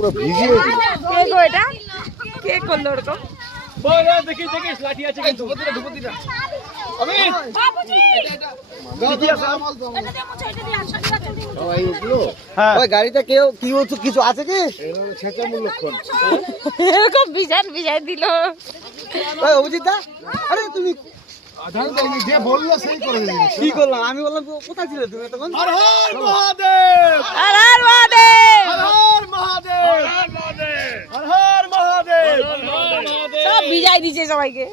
পুরো ভিজিয়ে কে গো এটা কে করলো এরকম বলে দেখি দেখিস লাঠি আছে কিন্তু ঢুকতিটা আমি সবাই উঠলো। ওই গাড়িটা কেউ কি হচ্ছে কিছু আছে কি এটা হলো ছেঁচামূল লক্ষণ। এরকম বিজান দিল ওই অভিজিৎ দা আরে তুমি আধার দেয়নি, যে বললো সেই করে দিবি। কি করলাম আমি বললাম কোথায় ছিলে তুমি তখন হর হর মহাদেব আর আর মহাদেব হর হর মহাদেব হর হর মহাদেব সব বিজাই দিছে সবাইকে